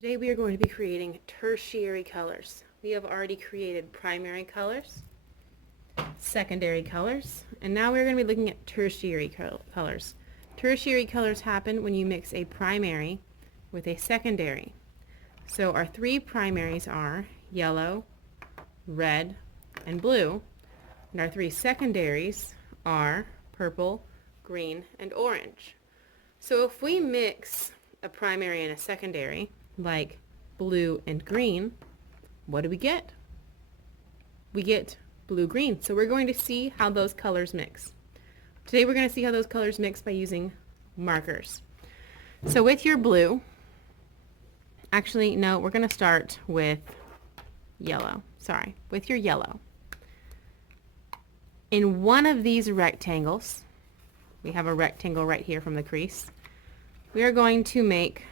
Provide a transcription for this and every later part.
Today we are going to be creating tertiary colors. We have already created primary colors, secondary colors, and now we're going to be looking at tertiary colors. Tertiary colors happen when you mix a primary with a secondary. So our three primaries are yellow, red, and blue, and our three secondaries are purple, green, and orange. So if we mix a primary and a secondary, like blue and green, what do we get? We get blue-green. So we're going to see how those colors mix. Today we're going to see how those colors mix by using markers. So with your blue, actually no, we're going to start with yellow. Sorry, with your yellow. In one of these rectangles, we have a rectangle right here from the crease, we are going to make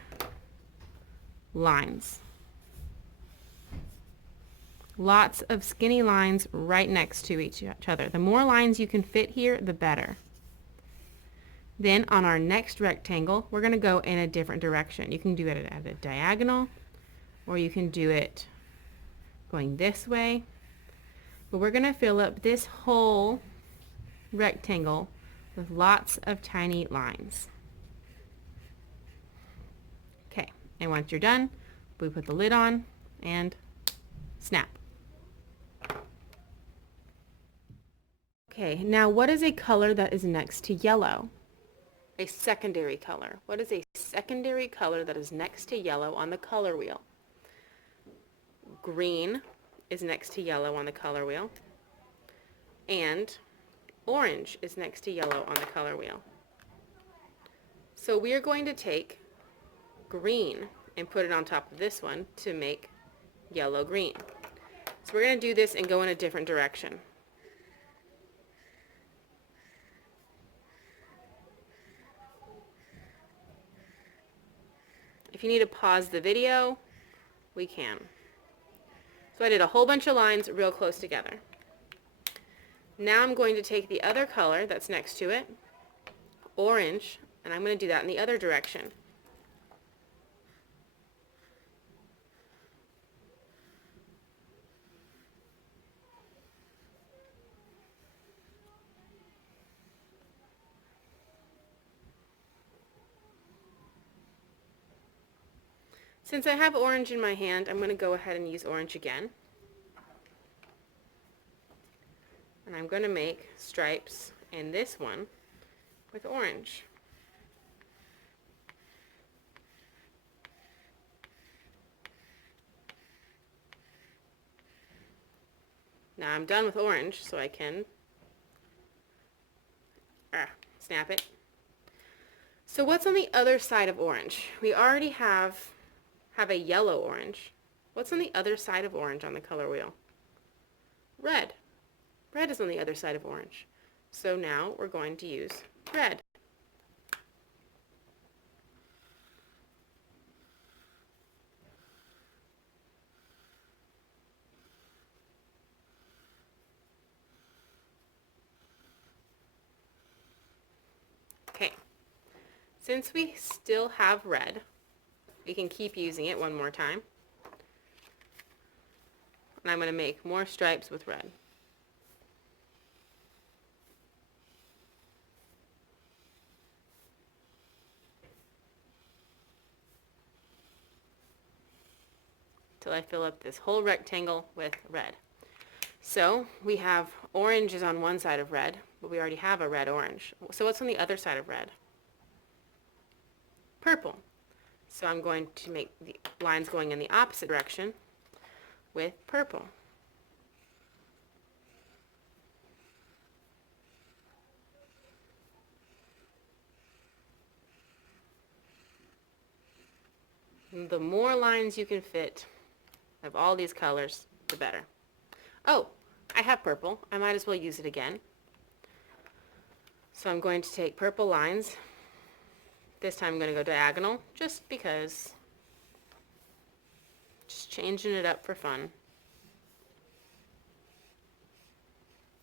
lines. Lots of skinny lines right next to each other. The more lines you can fit here, the better. Then on our next rectangle, we're going to go in a different direction. You can do it at a diagonal, or you can do it going this way. But we're going to fill up this whole rectangle with lots of tiny lines. Okay, and once you're done, we put the lid on and snap. Okay, now what is a color that is next to yellow? A secondary color. What is a secondary color that is next to yellow on the color wheel? Green is next to yellow on the color wheel, and orange is next to yellow on the color wheel. So we are going to take green and put it on top of this one to make yellow-green. So we're going to do this and go in a different direction. If you need to pause the video, we can. So I did a whole bunch of lines real close together. Now I'm going to take the other color that's next to it, orange, and I'm going to do that in the other direction. Since I have orange in my hand, I'm going to go ahead and use orange again. And I'm going to make stripes in this one with orange. Now I'm done with orange, so I can snap it. So what's on the other side of orange? We already have a yellow orange. What's on the other side of orange on the color wheel? Red. Red is on the other side of orange. So now we're going to use red. Okay. Since we still have red, we can keep using it one more time. And I'm going to make more stripes with red. Till I fill up this whole rectangle with red. So we have orange is on one side of red, but we already have a red-orange. So what's on the other side of red? Purple. So I'm going to make the lines going in the opposite direction with purple. The more lines you can fit of all these colors, the better. Oh, I have purple. I might as well use it again. So I'm going to take purple lines. This time I'm going to go diagonal, just because. Just changing it up for fun.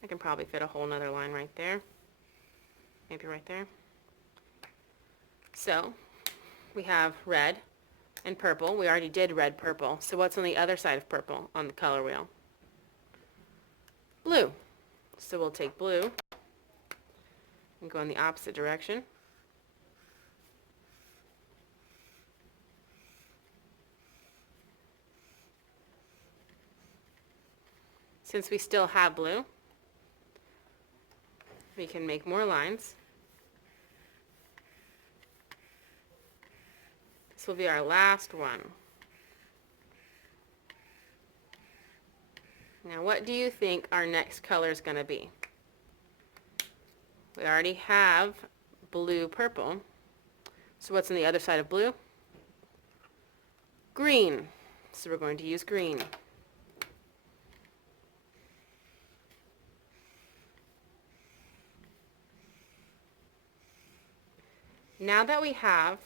I can probably fit a whole nother line right there. Maybe right there. So we have red, And purple, we already did red, purple. So what's on the other side of purple on the color wheel? Blue. So we'll take blue and go in the opposite direction. Since we still have blue, we can make more lines. This will be our last one. Now what do you think our next color is going to be? We already have blue, purple. So what's on the other side of blue? Green. So we're going to use green. Now that we have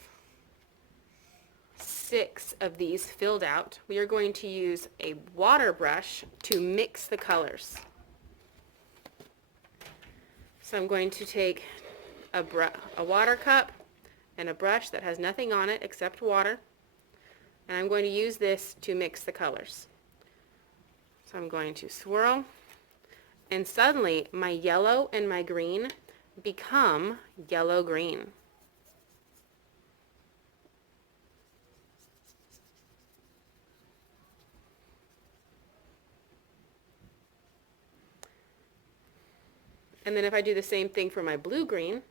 6 of these filled out, we are going to use a water brush to mix the colors. So I'm going to take a water cup and a brush that has nothing on it except water, and I'm going to use this to mix the colors. So I'm going to swirl, and suddenly my yellow and my green become yellow-green. And then if I do the same thing for my blue-green,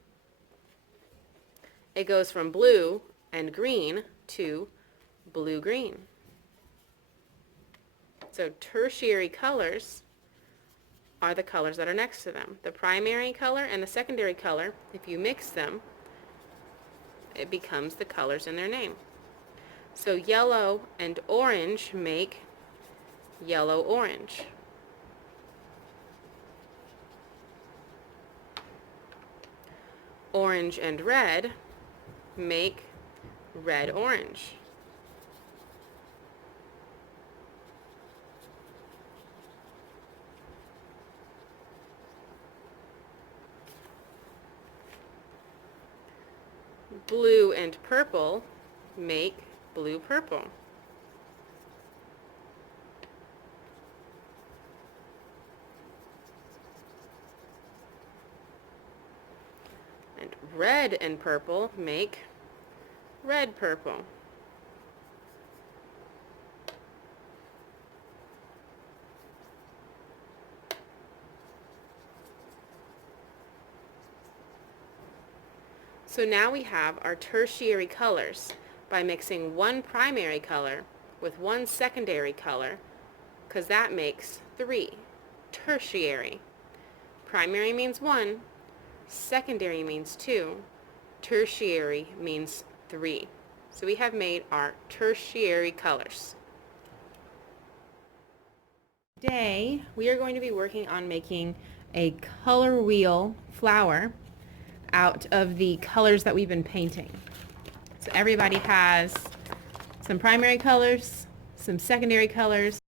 it goes from blue and green to blue-green. So tertiary colors are the colors that are next to them. The primary color and the secondary color, if you mix them, it becomes the colors in their name. So yellow and orange make yellow-orange. Orange and red make red-orange. Blue and purple make blue-purple. And red and purple make red-purple. So now we have our tertiary colors by mixing one primary color with one secondary color, because that makes 3. Tertiary. Primary means 1, secondary means 2, tertiary means 3. So we have made our tertiary colors. Today we are going to be working on making a color wheel flower out of the colors that we've been painting. So everybody has some primary colors, some secondary colors,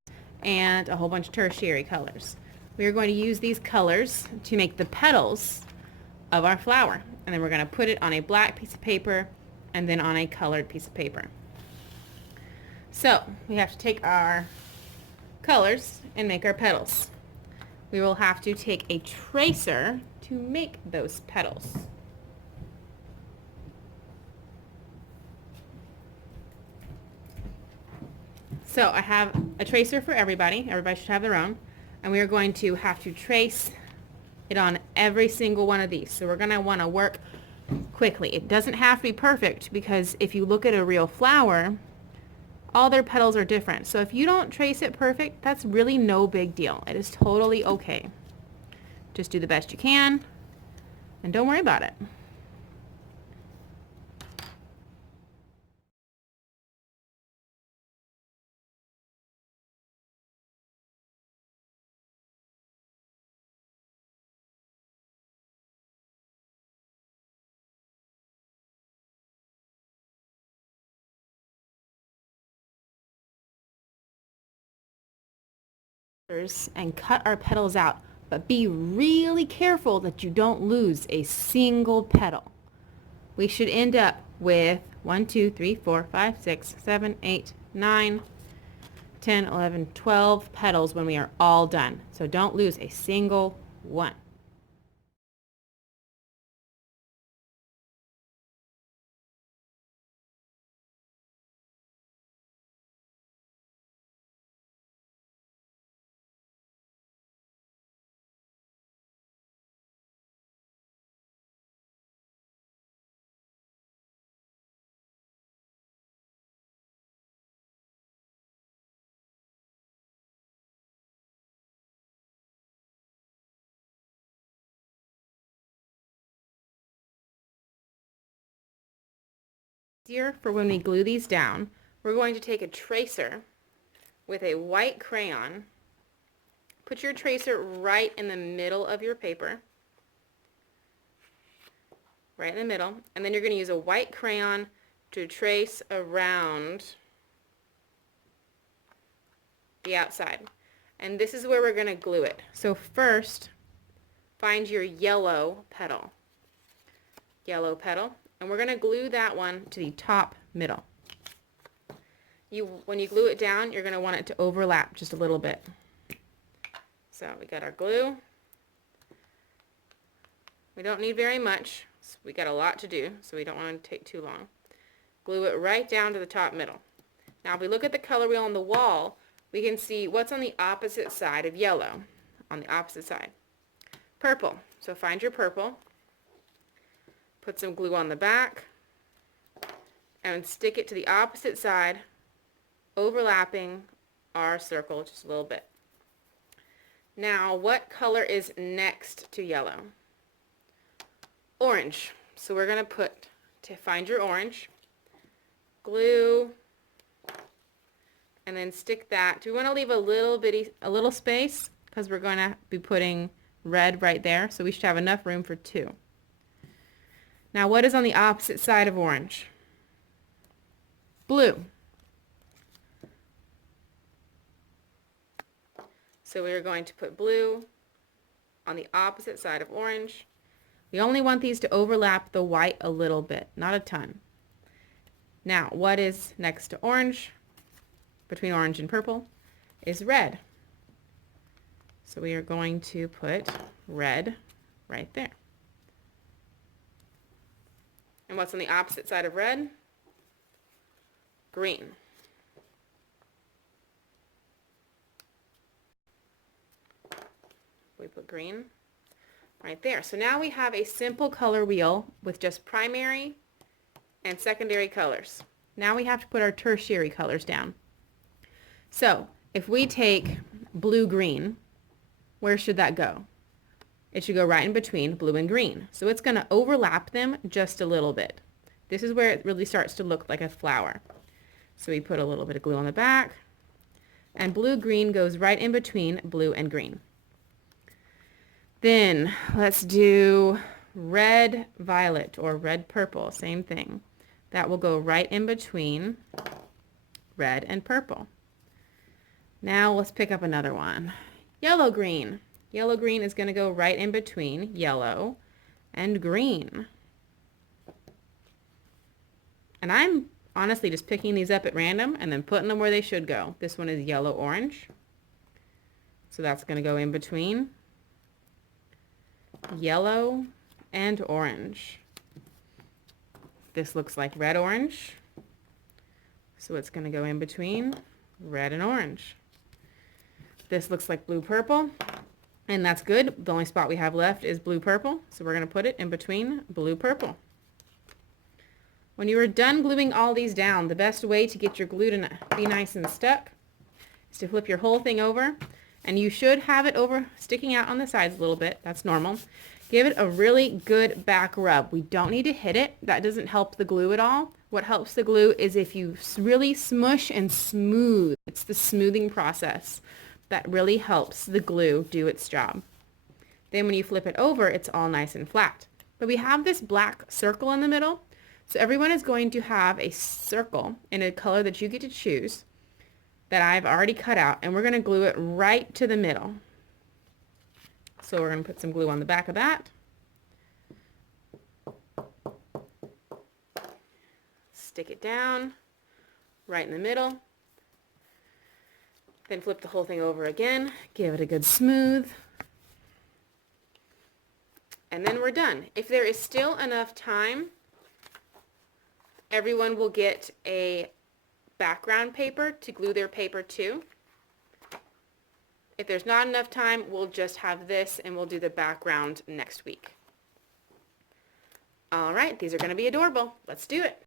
and a whole bunch of tertiary colors. We are going to use these colors to make the petals of our flower, and then we're going to put it on a black piece of paper and then on a colored piece of paper. So we have to take our colors and make our petals. We will have to take a tracer to make those petals. So I have a tracer for everybody. Everybody should have their own. And we are going to have to trace it on every single one of these. So we're going to want to work quickly. It doesn't have to be perfect, because if you look at a real flower, all their petals are different. So if you don't trace it perfect, that's really no big deal. It is totally okay. Just do the best you can and don't worry about it. And cut our petals out, but be really careful that you don't lose a single petal. we should end up with 1, 2, 3, 4, 5, 6, 7, 8, 9, 10, 11, 12 petals when we are all done. So don't lose a single one. Here, for when we glue these down, we're going to take a tracer with a white crayon. Put your tracer right in the middle of your paper, right in the middle, and then you're going to use a white crayon to trace around the outside. And this is where we're going to glue it. So first, find your yellow petal, and we're going to glue that one to the top middle. When you glue it down, you're going to want it to overlap just a little bit. So we got our glue. We don't need very much. We got a lot to do, so we don't want to take too long. Glue it right down to the top middle. Now if we look at the color wheel on the wall, we can see what's on the opposite side of yellow. On the opposite side. Purple. So find your purple. Put some glue on the back and stick it to the opposite side, overlapping our circle just a little bit. Now, what color is next to yellow? Orange. So we're going to find your orange, glue, and then stick that. Do we want to leave a little space? Because we're going to be putting red right there, so we should have enough room for 2. Now, what is on the opposite side of orange? Blue. So we are going to put blue on the opposite side of orange. We only want these to overlap the white a little bit, not a ton. Now, what is next to orange, between orange and purple, is red. So we are going to put red right there. And what's on the opposite side of red? Green. We put green right there. So now we have a simple color wheel with just primary and secondary colors. Now we have to put our tertiary colors down. So if we take blue-green, where should that go? It should go right in between blue and green. So it's going to overlap them just a little bit. This is where it really starts to look like a flower. So we put a little bit of glue on the back, and blue-green goes right in between blue and green. Then let's do red-violet or red-purple, same thing. That will go right in between red and purple. Now let's pick up another one. Yellow-green. Yellow-green is going to go right in between yellow and green. And I'm honestly just picking these up at random and then putting them where they should go. This one is yellow-orange. So that's going to go in between yellow and orange. This looks like red-orange. So it's going to go in between red and orange. This looks like blue-purple. And that's good. The only spot we have left is blue-purple. So we're going to put it in between blue-purple. When you are done gluing all these down, the best way to get your glue to be nice and stuck is to flip your whole thing over. And you should have it over sticking out on the sides a little bit. That's normal. Give it a really good back rub. We don't need to hit it. That doesn't help the glue at all. What helps the glue is if you really smush and smooth. It's the smoothing process that really helps the glue do its job. Then when you flip it over, it's all nice and flat. But we have this black circle in the middle. So everyone is going to have a circle in a color that you get to choose that I've already cut out, and we're going to glue it right to the middle. So we're going to put some glue on the back of that. stick it down right in the middle. Then flip the whole thing over again, give it a good smooth, and then we're done. If there is still enough time, everyone will get a background paper to glue their paper to. If there's not enough time, we'll just have this and we'll do the background next week. All right, these are going to be adorable. Let's do it.